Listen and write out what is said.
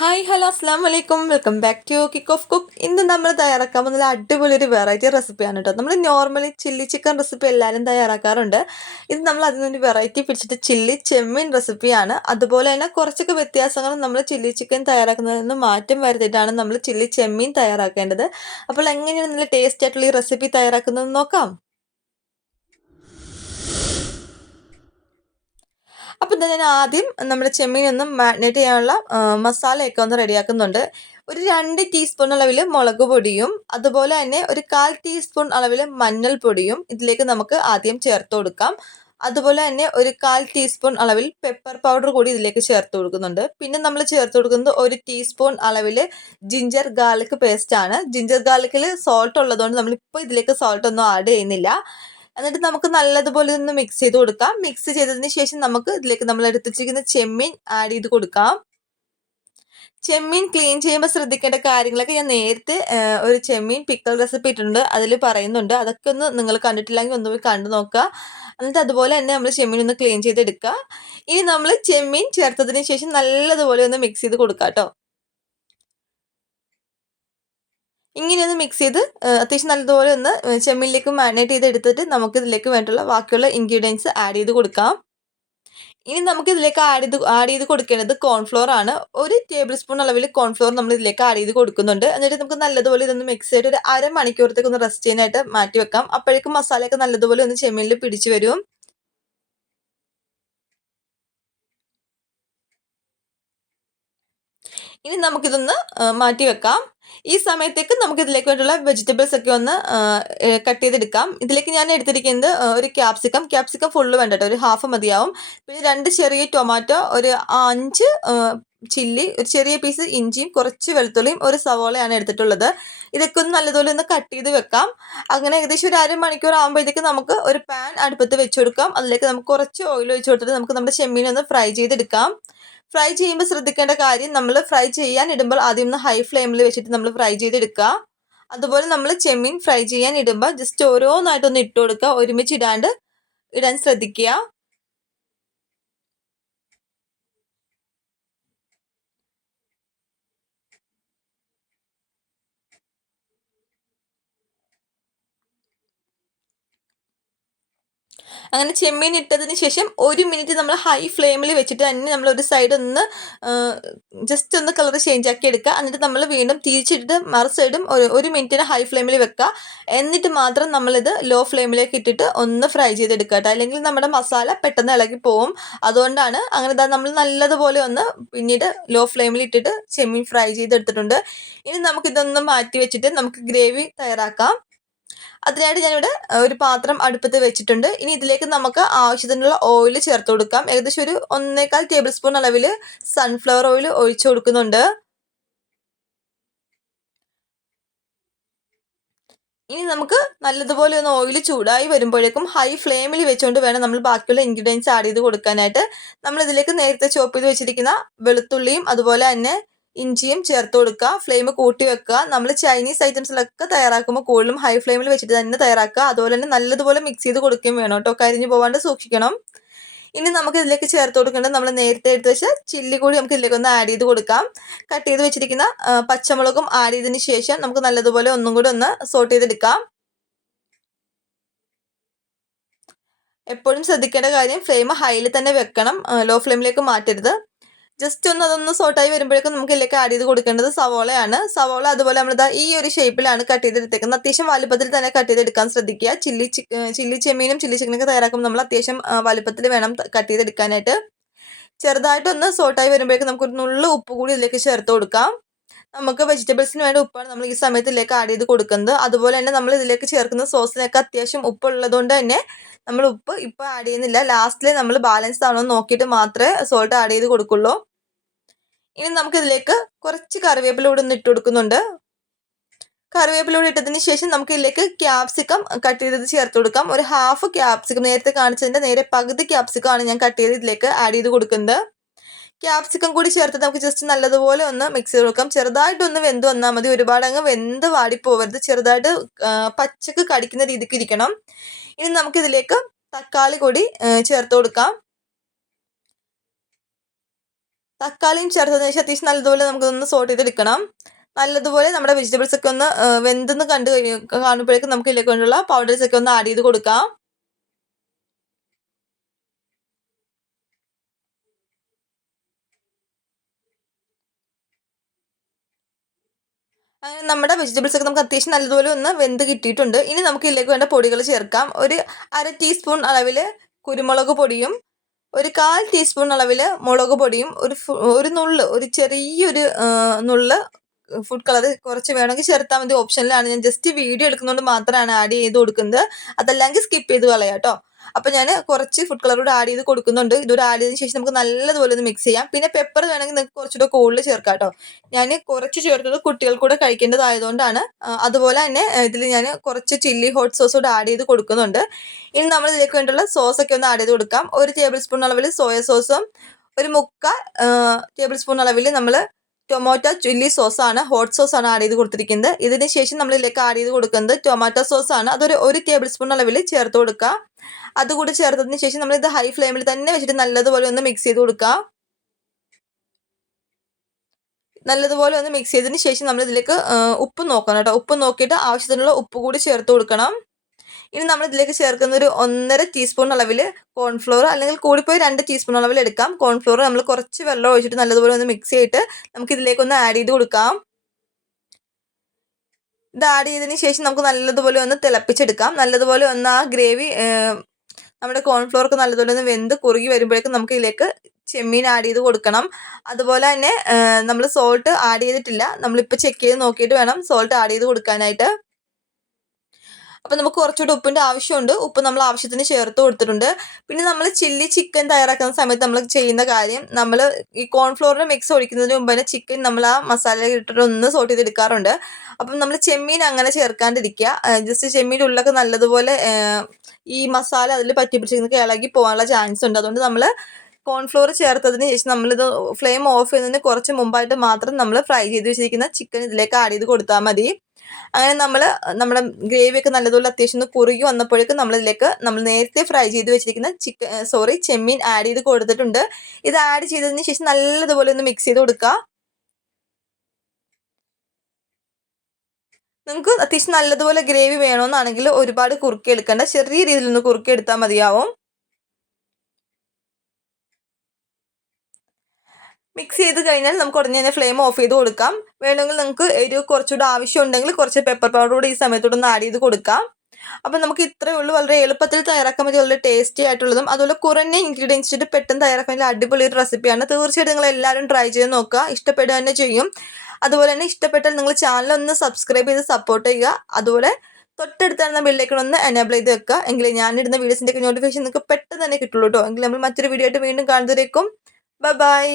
Hi hello അസ്സാം വലൈക്കും welcome back to kick off cook. ഇന്ന് നമ്മൾ തയ്യാറാക്കാൻ പോകുന്ന അടിപൊളി ഒരു വെറൈറ്റി റെസിപ്പിയാണ് കേട്ടോ. നമ്മൾ നോർമലി ചില്ലി ചിക്കൻ റെസിപ്പി എല്ലാവരും തയ്യാറാക്കാറുണ്ട്. ഇത് നമ്മൾ അതിൽ നിന്ന് വെറൈറ്റി പിടിച്ചിട്ട് ചില്ലി ചെമ്മീൻ റെസിപ്പിയാണ്. അതുപോലെ തന്നെ കുറച്ചൊക്കെ വ്യത്യാസങ്ങൾ നമ്മൾ ചില്ലി ചിക്കൻ തയ്യാറാക്കുന്നതിൽ നിന്ന് മാറ്റം വരുത്തിയിട്ടാണ് നമ്മൾ ചില്ലി ചെമ്മീൻ തയ്യാറാക്കേണ്ടത്. അപ്പോൾ എങ്ങനെയാണ് നല്ല ടേസ്റ്റ് ആയിട്ടുള്ള ഈ റെസിപ്പി തയ്യാറാക്കുന്നത് നോക്കാം. അപ്പോൾ ഇത് ഞാൻ ആദ്യം നമ്മുടെ ചെമ്മീനൊന്നും മാരിനേറ്റ് ചെയ്യാനുള്ള മസാലയൊക്കെ ഒന്ന് റെഡിയാക്കുന്നുണ്ട്. ഒരു 2 ടീസ്പൂൺ അളവിൽ മുളക് പൊടിയും അതുപോലെ തന്നെ ഒരു 1/4 ടീസ്പൂൺ അളവിൽ മഞ്ഞൾപ്പൊടിയും ഇതിലേക്ക് നമുക്ക് ആദ്യം ചേർത്ത് കൊടുക്കാം. അതുപോലെ തന്നെ ഒരു 1/4 ടീസ്പൂൺ അളവിൽ പെപ്പർ പൗഡർ കൂടി ഇതിലേക്ക് ചേർത്ത് കൊടുക്കുന്നുണ്ട്. പിന്നെ നമ്മൾ ചേർത്ത് കൊടുക്കുന്നത് 1 ടീസ്പൂൺ അളവിൽ ജിഞ്ചർ ഗാർലിക് പേസ്റ്റ് ആണ്. ജിഞ്ചർ ഗാർലിക്കിൽ സോൾട്ട് ഉള്ളതുകൊണ്ട് നമ്മളിപ്പോൾ ഇതിലേക്ക് സോൾട്ട് ഒന്നും ആഡ് ചെയ്യുന്നില്ല. എന്നിട്ട് നമുക്ക് നല്ലതുപോലെ ഒന്ന് മിക്സ് ചെയ്ത് കൊടുക്കാം. മിക്സ് ചെയ്തതിന് ശേഷം നമുക്ക് ഇതിലേക്ക് നമ്മൾ എടുത്ത് വെച്ചിരിക്കുന്ന ചെമ്മീൻ ആഡ് ചെയ്ത് കൊടുക്കാം. ചെമ്മീൻ ക്ലീൻ ചെയ്യുമ്പോൾ ശ്രദ്ധിക്കേണ്ട കാര്യങ്ങളൊക്കെ ഞാൻ നേരത്തെ ഒരു ചെമ്മീൻ പിക്കൽ റെസിപ്പി ഇട്ടിട്ടുണ്ട്, അതിൽ പറയുന്നുണ്ട്. അതൊക്കെ ഒന്ന് നിങ്ങൾ കണ്ടിട്ടില്ലെങ്കിൽ ഒന്ന് പോയി കണ്ടു നോക്കുക. എന്നിട്ട് അതുപോലെ തന്നെ നമ്മൾ ചെമ്മീൻ ഒന്ന് ക്ലീൻ ചെയ്തെടുക്കുക. ഇനി നമ്മൾ ചെമ്മീൻ ചേർത്തതിന് ശേഷം നല്ലതുപോലെ ഒന്ന് മിക്സ് ചെയ്ത് കൊടുക്കാം കേട്ടോ. ഇങ്ങനെയൊന്ന് മിക്സ് ചെയ്ത് അത്യാവശ്യം നല്ലതുപോലെ ഒന്ന് ചെമ്മീനിലേക്ക് മാരിനേറ്റ് ചെയ്ത് എടുത്തിട്ട് നമുക്ക് ഇതിലേക്ക് വേണ്ടിയുള്ള ബാക്കിയുള്ള ഇൻഗ്രീഡിയൻസ് ആഡ് ചെയ്ത് കൊടുക്കാം. ഇനി നമുക്ക് ഇതിലേക്ക് ആഡ് ചെയ്ത് കൊടുക്കേണ്ടത് കോൺഫ്ലോർ ആണ്. 1 ടേബിൾ സ്പൂൺ അളവിൽ കോൺഫ്ലോർ നമ്മൾ ഇതിലേക്ക് ആഡ് ചെയ്ത് കൊടുക്കുന്നുണ്ട്. എന്നിട്ട് നമുക്ക് നല്ലതുപോലെ ഇതൊന്ന് മിക്സ് ചെയ്തിട്ട് ഒരു അരമണിക്കൂറത്തേക്ക് ഒന്ന് റെസ്റ്റ് ചെയ്യാനായിട്ട് മാറ്റി വെക്കാം. അപ്പോഴേക്കും മസാലയൊക്കെ നല്ലതുപോലെ ഒന്ന് ചെമ്മീനിൽ പിടിച്ചു വരും. ഇനി നമുക്കിതൊന്ന് മാറ്റി വെക്കാം. ഈ സമയത്തേക്ക് നമുക്ക് ഇതിലേക്ക് വേണ്ടിയുള്ള വെജിറ്റബിൾസ് ഒക്കെ ഒന്ന് കട്ട് ചെയ്തെടുക്കാം. ഇതിലേക്ക് ഞാൻ എടുത്തിരിക്കുന്നത് ഒരു ക്യാപ്സിക്കം ഫുള്ള് വേണ്ട കേട്ടോ, ഒരു ഹാഫ് മതിയാവും. പിന്നെ 2 ചെറിയ ടൊമാറ്റോ, ഒരു 5 ചില്ലി, ഒരു ചെറിയ പീസ് ഇഞ്ചിയും കുറച്ച് വെളുത്തുള്ളിയും ഒരു സവോളയാണ് എടുത്തിട്ടുള്ളത്. ഇതൊക്കെ ഒന്ന് നല്ലതുപോലെ ഒന്ന് കട്ട് ചെയ്ത് വെക്കാം. അങ്ങനെ ഏകദേശം ഒരു അരമണിക്കൂർ ആകുമ്പോഴത്തേക്ക് നമുക്ക് ഒരു പാൻ അടുപ്പത്ത് വെച്ച് കൊടുക്കാം. അതിലേക്ക് നമുക്ക് കുറച്ച് ഓയിൽ ഒഴിച്ച് കൊടുത്തിട്ട് നമുക്ക് നമ്മുടെ ചെമ്മീൻ ഒന്ന് ഫ്രൈ ചെയ്തെടുക്കാം. ഫ്രൈ ചെയ്യുമ്പോൾ ശ്രദ്ധിക്കേണ്ട കാര്യം, നമ്മൾ ഫ്രൈ ചെയ്യാൻ ഇടുമ്പോൾ ആദ്യം ഒന്ന് ഹൈ ഫ്ലെയിമിൽ വെച്ചിട്ട് നമ്മൾ ഫ്രൈ ചെയ്തെടുക്കുക. അതുപോലെ നമ്മൾ ചെമ്മീൻ ഫ്രൈ ചെയ്യാൻ ഇടുമ്പോൾ ജസ്റ്റ് ഓരോന്നായിട്ടൊന്ന് ഇട്ട് കൊടുക്കുക, ഒരുമിച്ച് ഇടാൻ ശ്രദ്ധിക്കുക. അങ്ങനെ ചെമ്മീൻ ഇട്ടതിന് ശേഷം 1 മിനിറ്റ് നമ്മൾ ഹൈ ഫ്ലെയിമിൽ വെച്ചിട്ട് തന്നെ നമ്മൾ ഒരു സൈഡ് ഒന്ന് ജസ്റ്റ് ഒന്ന് കളർ ചേഞ്ച് ആക്കി എടുക്കുക. എന്നിട്ട് നമ്മൾ വീണ്ടും തിരിച്ചിട്ട് മറു സൈഡും ഒരു മിനിറ്റിന് ഹൈ ഫ്ലെയിമിൽ വെക്കുക. എന്നിട്ട് മാത്രം നമ്മളിത് ലോ ഫ്ലെയിമിലേക്ക് ഇട്ടിട്ട് ഒന്ന് ഫ്രൈ ചെയ്തെടുക്കുക കേട്ടോ, അല്ലെങ്കിൽ നമ്മുടെ മസാല പെട്ടെന്ന് ഇളകി പോവും. അതുകൊണ്ടാണ് അങ്ങനെ നമ്മൾ നല്ലതുപോലെ ഒന്ന് പിന്നീട് ലോ ഫ്ലെയിമിൽ ഇട്ടിട്ട് ചെമ്മീൻ ഫ്രൈ ചെയ്തെടുത്തിട്ടുണ്ട്. ഇനി നമുക്കിതൊന്ന് മാറ്റി വെച്ചിട്ട് നമുക്ക് ഗ്രേവി തയ്യാറാക്കാം. അതിനായിട്ട് ഞാനിവിടെ ഒരു പാത്രം അടുപ്പത്ത് വെച്ചിട്ടുണ്ട്. ഇനി ഇതിലേക്ക് നമുക്ക് ആവശ്യത്തിനുള്ള ഓയിൽ ചേർത്ത് കൊടുക്കാം. ഏകദേശം ഒരു 1.25 ടേബിൾ സ്പൂൺ അളവിൽ സൺഫ്ലവർ ഓയിൽ ഒഴിച്ചു കൊടുക്കുന്നുണ്ട്. ഇനി നമുക്ക് നല്ലതുപോലെ ഒന്ന് ഓയിൽ ചൂടായി വരുമ്പോഴേക്കും ഹൈ ഫ്ലെയിമിൽ വെച്ചുകൊണ്ട് വേണം നമ്മൾ ബാക്കിയുള്ള ഇൻഗ്രീഡിയൻസ് ആഡ് ചെയ്ത് കൊടുക്കാനായിട്ട്. നമ്മൾ ഇതിലേക്ക് നേരത്തെ ചോപ്പ് ചെയ്ത് വെച്ചിരിക്കുന്ന വെളുത്തുള്ളിയും അതുപോലെ തന്നെ ഇഞ്ചിയും ചേർത്ത് കൊടുക്കുക. ഫ്ലെയിം കൂട്ടി വെക്കുക. നമ്മൾ ചൈനീസ് ഐറ്റംസിലൊക്കെ തയ്യാറാക്കുമ്പോൾ കൂടുതലും ഹൈ ഫ്ലെയിമിൽ വെച്ചിട്ട് തന്നെ തയ്യാറാക്കുക. അതുപോലെ തന്നെ നല്ലതുപോലെ മിക്സ് ചെയ്ത് കൊടുക്കുകയും വേണം കേട്ടോ, കരിഞ്ഞു പോകാണ്ട് സൂക്ഷിക്കണം. ഇനി നമുക്ക് ഇതിലേക്ക് ചേർത്ത് കൊടുക്കേണ്ടത് നമ്മൾ നേരത്തെ എടുത്ത് വെച്ച ചില്ലി കൂടി നമുക്ക് ഇതിലേക്ക് ഒന്ന് ആഡ് ചെയ്ത് കൊടുക്കാം. കട്ട് ചെയ്ത് വെച്ചിരിക്കുന്ന പച്ചമുളകും ആഡ് ചെയ്തതിന് ശേഷം നമുക്ക് നല്ലതുപോലെ ഒന്നും കൂടി ഒന്ന് സോട്ട് ചെയ്തെടുക്കാം. എപ്പോഴും ശ്രദ്ധിക്കേണ്ട കാര്യം, ഫ്ലെയിം ഹൈയിൽ തന്നെ വെക്കണം, ലോ ഫ്ലെയിമിലേക്ക് മാറ്റരുത്. ജസ്റ്റ് ഒന്ന് അതൊന്ന് സോട്ടായി വരുമ്പോഴേക്കും നമുക്ക് ഇതിലേക്ക് ആഡ് ചെയ്ത് കൊടുക്കേണ്ടത് സവോളയാണ്. സവോള അതുപോലെ നമ്മളിതാ ഈ ഒരു ഷേപ്പിലാണ് കട്ട് ചെയ്തെടുത്തേക്കുന്നത്. അത്യാവശ്യം വലുപ്പത്തിൽ തന്നെ കട്ട് ചെയ്തെടുക്കാൻ ശ്രദ്ധിക്കുക. ചില്ലി ചെമ്മീനും ചില്ലി ചിക്കനൊക്കെ തയ്യാറാക്കുമ്പോൾ നമ്മൾ അത്യാവശ്യം വലുപ്പത്തിൽ വേണം കട്ട് ചെയ്തെടുക്കാനായിട്ട്. ചെറുതായിട്ടൊന്ന് സോട്ടായി വരുമ്പോഴേക്കും നമുക്കൊരു നുള്ളു ഉപ്പ് കൂടി ഇതിലേക്ക് ചേർത്ത് കൊടുക്കാം. നമുക്ക് വെജിറ്റബിൾസിന് വേണ്ട ഉപ്പാണ് നമ്മൾ ഈ സമയത്ത് ഇതിലേക്ക് ആഡ് ചെയ്ത് കൊടുക്കുന്നത്. അതുപോലെ തന്നെ നമ്മൾ ഇതിലേക്ക് ചേർക്കുന്ന സോസിനൊക്കെ അത്യാവശ്യം ഉപ്പുള്ളത് കൊണ്ട് തന്നെ നമ്മൾ ഉപ്പ് ഇപ്പോൾ ആഡ് ചെയ്യുന്നില്ല. ലാസ്റ്റിൽ നമ്മൾ ബാലൻസ് ആണോ എന്ന് നോക്കിയിട്ട് മാത്രമേ സോൾട്ട് ആഡ് ചെയ്ത് കൊടുക്കുള്ളൂ. ഇനി നമുക്കിതിലേക്ക് കുറച്ച് കറിവേപ്പില കൂടി ഒന്ന് ഇട്ട് കൊടുക്കുന്നുണ്ട്. കറിവേപ്പില കൂടി ഇട്ടതിന് ശേഷം നമുക്ക് ഇതിലേക്ക് ക്യാപ്സിക്കം കട്ട് ചെയ്തത് ചേർത്ത് കൊടുക്കാം. ഒരു ഹാഫ് ക്യാപ്സിക്കം, നേരത്തെ കാണിച്ചതിൻ്റെ നേരെ പകുതി ക്യാപ്സിക്കം ആണ് ഞാൻ കട്ട് ചെയ്ത് ഇതിലേക്ക് ആഡ് ചെയ്ത് കൊടുക്കുന്നത്. ക്യാപ്സിക്കം കൂടി ചേർത്ത് നമുക്ക് ജസ്റ്റ് നല്ലതുപോലെ ഒന്ന് മിക്സ് ചെയ്ത് കൊടുക്കാം. ചെറുതായിട്ടൊന്ന് വെന്ത് വന്നാൽ മതി, ഒരുപാട് അങ്ങ് വെന്ത് വാടിപ്പോവരുത്. ചെറുതായിട്ട് പച്ചക്ക് കടിക്കുന്ന രീതിക്ക് ഇരിക്കണം. ഇനി നമുക്കിതിലേക്ക് തക്കാളി കൂടി ചേർത്ത് കൊടുക്കാം. തക്കാളിയും ചേർത്തതിന് ശേഷം അത്യാവശ്യം നല്ലതുപോലെ നമുക്കൊന്ന് സോട്ട് ചെയ്തെടുക്കണം. നല്ലതുപോലെ നമ്മുടെ വെജിറ്റബിൾസ് ഒക്കെ ഒന്ന് വെന്തെന്ന് കാണുമ്പോഴേക്കും നമുക്ക് ഇതിലേക്ക് വേണ്ടിയുള്ള പൗഡേഴ്സ് ഒക്കെ ഒന്ന് ആഡ് ചെയ്ത് കൊടുക്കാം. അങ്ങനെ നമ്മുടെ വെജിറ്റബിൾസ് ഒക്കെ നമുക്ക് അത്യാവശ്യം നല്ലതുപോലെ ഒന്ന് വെന്ത് കിട്ടിയിട്ടുണ്ട്. ഇനി നമുക്ക് ഇതിലേക്ക് വേണ്ട പൊടികൾ ചേർക്കാം. ഒരു 1/2 ടീസ്പൂൺ അളവിൽ കുരുമുളക് പൊടിയും, ഒരു 1/4 ടീസ്പൂൺ അളവിൽ മുളക് പൊടിയും, ഒരു നുള്ള്, ഒരു ചെറിയൊരു നുള്ള് ഫുഡ് കളർ കുറച്ച് വേണമെങ്കിൽ ചേർത്താൽ മതി, ഓപ്ഷനിലാണ്. ഞാൻ ജസ്റ്റ് വീഡിയോ എടുക്കുന്നതുകൊണ്ട് മാത്രമാണ് ആഡ് ചെയ്ത് കൊടുക്കുന്നത്. അതല്ലെങ്കിൽ സ്കിപ്പ് ചെയ്ത് കളയാം കേട്ടോ. അപ്പോൾ ഞാൻ കുറച്ച് ഫുഡ് കളർ കൂടെ ആഡ് ചെയ്ത് കൊടുക്കുന്നുണ്ട്. ഇതുകൂടെ ആഡ് ചെയ്തതിന് ശേഷം നമുക്ക് നല്ലതുപോലെ ഒന്ന് മിക്സ് ചെയ്യാം. പിന്നെ പെപ്പർ വേണമെങ്കിൽ നിങ്ങൾക്ക് കുറച്ചുകൂടെ കൂടുതൽ ചേർക്കാം കേട്ടോ. ഞാൻ കുറച്ച് ചേർത്തത് കുട്ടികൾക്കൂടെ കഴിക്കേണ്ടതായതുകൊണ്ടാണ്. അതുപോലെ തന്നെ ഇതിൽ ഞാൻ കുറച്ച് ചില്ലി ഹോട്ട് സോസ് കൂടെ ആഡ് ചെയ്ത് കൊടുക്കുന്നുണ്ട്. ഇനി നമ്മൾ ഇതിലേക്ക് വേണ്ടിയുള്ള സോസൊക്കെ ഒന്ന് ആഡ് ചെയ്ത് കൊടുക്കാം. 1 ടേബിൾ സ്പൂൺ അളവിൽ സോയ സോസും, ഒരു 3/4 ടേബിൾ സ്പൂൺ അളവിൽ നമ്മൾ ടൊമാറ്റോ ചില്ലി സോസാണ്, ഹോട്ട് സോസാണ് ആഡ് ചെയ്ത് കൊടുത്തിരിക്കുന്നത്. ഇതിന് ശേഷം നമ്മൾ ഇതിലേക്ക് ആഡ് ചെയ്ത് കൊടുക്കുന്നത് ടൊമാറ്റോ സോസാണ്. അതൊരു 1 ടേബിൾ സ്പൂൺ അളവിൽ ചേർത്ത് കൊടുക്കുക. അതുകൂടി ചേർത്തതിന് ശേഷം നമ്മളിത് ഹൈ ഫ്ലെയിമിൽ തന്നെ വെച്ചിട്ട് നല്ലതുപോലെ ഒന്ന് മിക്സ് ചെയ്ത് കൊടുക്കുക. നല്ലതുപോലെ ഒന്ന് മിക്സ് ചെയ്തതിന് ശേഷം നമ്മൾ ഇതിലേക്ക് ഉപ്പ് നോക്കണം കേട്ടോ. ഉപ്പ് നോക്കിയിട്ട് ആവശ്യത്തിനുള്ള ഉപ്പ് കൂടി ചേർത്ത് കൊടുക്കണം. ഇനി നമ്മൾ ഇതിലേക്ക് ചേർക്കുന്ന ഒരു 1.5 ടീസ്പൂൺ അളവിൽ കോൺഫ്ലോർ, അല്ലെങ്കിൽ കൂടിപ്പോയി 2 ടീസ്പൂൺ അളവിൽ എടുക്കാം. കോൺഫ്ലോർ നമ്മൾ കുറച്ച് വെള്ളം ഒഴിച്ചിട്ട് നല്ലതുപോലെ ഒന്ന് മിക്സ് ചെയ്തിട്ട് നമുക്ക് ഇതിലേക്കൊന്ന് ആഡ് ചെയ്ത് കൊടുക്കാം. ഇത് ആഡ് ചെയ്തതിന് ശേഷം നമുക്ക് നല്ലതുപോലെ ഒന്ന് തിളപ്പിച്ചെടുക്കാം. നല്ലതുപോലെ ഒന്ന് ആ ഗ്രേവി നമ്മുടെ കോൺഫ്ലോർ ഒക്കെ നല്ലതുപോലെ ഒന്ന് വെന്ത് കുറുകി വരുമ്പോഴേക്കും നമുക്ക് ഇതിലേക്ക് ചെമ്മീൻ ആഡ് ചെയ്ത് കൊടുക്കണം. അതുപോലെ തന്നെ നമ്മൾ സോൾട്ട് ആഡ് ചെയ്തിട്ടില്ല. നമ്മളിപ്പോൾ ചെക്ക് ചെയ്ത് നോക്കിയിട്ട് വേണം സോൾട്ട് ആഡ് ചെയ്ത് കൊടുക്കാനായിട്ട്. അപ്പോൾ നമുക്ക് കുറച്ചുകൂടി ഉപ്പിൻ്റെ ആവശ്യമുണ്ട്. ഉപ്പ് നമ്മൾ ആവശ്യത്തിന് ചേർത്ത് കൊടുത്തിട്ടുണ്ട്. പിന്നെ നമ്മൾ ചില്ലി ചിക്കൻ തയ്യാറാക്കുന്ന സമയത്ത് നമ്മൾ ചെയ്യുന്ന കാര്യം, നമ്മൾ ഈ കോൺഫ്ലോറിൻ്റെ മിക്സ് ഒഴിക്കുന്നതിന് മുമ്പ് തന്നെ ചിക്കൻ നമ്മൾ ആ മസാല ഇട്ടിട്ട് ഒന്ന് സോട്ട് ചെയ്തെടുക്കാറുണ്ട്. അപ്പം നമ്മൾ ചെമ്മീൻ അങ്ങനെ ചേർക്കാണ്ടിരിക്കുക. ജസ്റ്റ് ചെമ്മീൻ്റെ ഉള്ളൊക്കെ നല്ലതുപോലെ ഈ മസാല അതിൽ പറ്റി പിടിച്ചിരിക്കുന്നൊക്കെ ഇളകി പോകാനുള്ള ചാൻസ് ഉണ്ട്. അതുകൊണ്ട് നമ്മൾ കോൺഫ്ലോർ ചേർത്തതിന് ശേഷം നമ്മളിത് ഫ്ലെയിം ഓഫ് ചെയ്യുന്നതിന് കുറച്ച് മുമ്പായിട്ട് മാത്രം നമ്മൾ ഫ്രൈ ചെയ്ത് വെച്ചിരിക്കുന്ന ചിക്കൻ ഇതിലേക്ക് ആഡ് ചെയ്ത് കൊടുത്താൽ മതി. അങ്ങനെ നമ്മുടെ ഗ്രേവിയൊക്കെ നല്ലതുപോലെ അത്യാവശ്യം ഒന്ന് കുറുകി വന്നപ്പോഴേക്കും നമ്മളിതിലേക്ക് നമ്മൾ നേരത്തെ ഫ്രൈ ചെയ്ത് വെച്ചിരിക്കുന്ന ചെമ്മീൻ ആഡ് ചെയ്ത് കൊടുത്തിട്ടുണ്ട്. ഇത് ആഡ് ചെയ്തതിന് ശേഷം നല്ലതുപോലെ ഒന്ന് മിക്സ് ചെയ്ത് കൊടുക്കുക. നിങ്ങൾക്ക് അത്യാവശ്യം നല്ലതുപോലെ ഗ്രേവി വേണമെന്നാണെങ്കിൽ ഒരുപാട് കുറുക്കി എടുക്കേണ്ട, ചെറിയ രീതിയിൽ ഒന്ന് കുറുക്കി എടുത്താൽ മതിയാവും. മിക്സ് ചെയ്ത് കഴിഞ്ഞാൽ നമുക്ക് ഉടനെ തന്നെ ഫ്ലെയിം ഓഫ് ചെയ്ത് കൊടുക്കാം. വേണമെങ്കിൽ നിങ്ങൾക്ക് എരിവ് കുറച്ചുകൂടെ ആവശ്യമുണ്ടെങ്കിൽ കുറച്ച് പെപ്പർ പൗഡർ കൂടി ഈ സമയത്തോടെ ഒന്ന് ആഡ് ചെയ്ത് കൊടുക്കാം. അപ്പം നമുക്ക് ഇത്രയേ ഉള്ളൂ. വളരെ എളുപ്പത്തിൽ തയ്യാറാക്കാൻ പറ്റിയ വളരെ ടേസ്റ്റി ആയിട്ടുള്ളതും അതുപോലെ കുറഞ്ഞ ഇൻഗ്രീഡിയൻസ് ഇട്ട് പെട്ടെന്ന് തയ്യാറാക്കാൻ പറ്റിയ അടിപൊളി ഒരു റെസിപ്പിയാണ്. തീർച്ചയായിട്ടും നിങ്ങൾ എല്ലാവരും ട്രൈ ചെയ്ത് നോക്കുക, ഇഷ്ടപ്പെടുക തന്നെ ചെയ്യും. അതുപോലെ തന്നെ ഇഷ്ടപ്പെട്ടാൽ നിങ്ങൾ ചാനൽ ഒന്ന് സബ്സ്ക്രൈബ് ചെയ്ത് സപ്പോർട്ട് ചെയ്യുക. അതുപോലെ തൊട്ടടുത്തായിരുന്ന ബെല്ലൈക്കൺ ഒന്ന് എനേബിൾ ചെയ്ത് വെക്കുക. എങ്കിൽ ഞാനിടുന്ന വീഡിയോസിൻ്റെ നോട്ടിഫിക്കേഷൻ നിങ്ങൾക്ക് പെട്ടെന്ന് തന്നെ കിട്ടുള്ളൂ കേട്ടോ. എങ്കിൽ നമ്മൾ മറ്റൊരു വീഡിയോ ആയിട്ട് വീണ്ടും കാണുന്നതിലേക്കും ബൈ.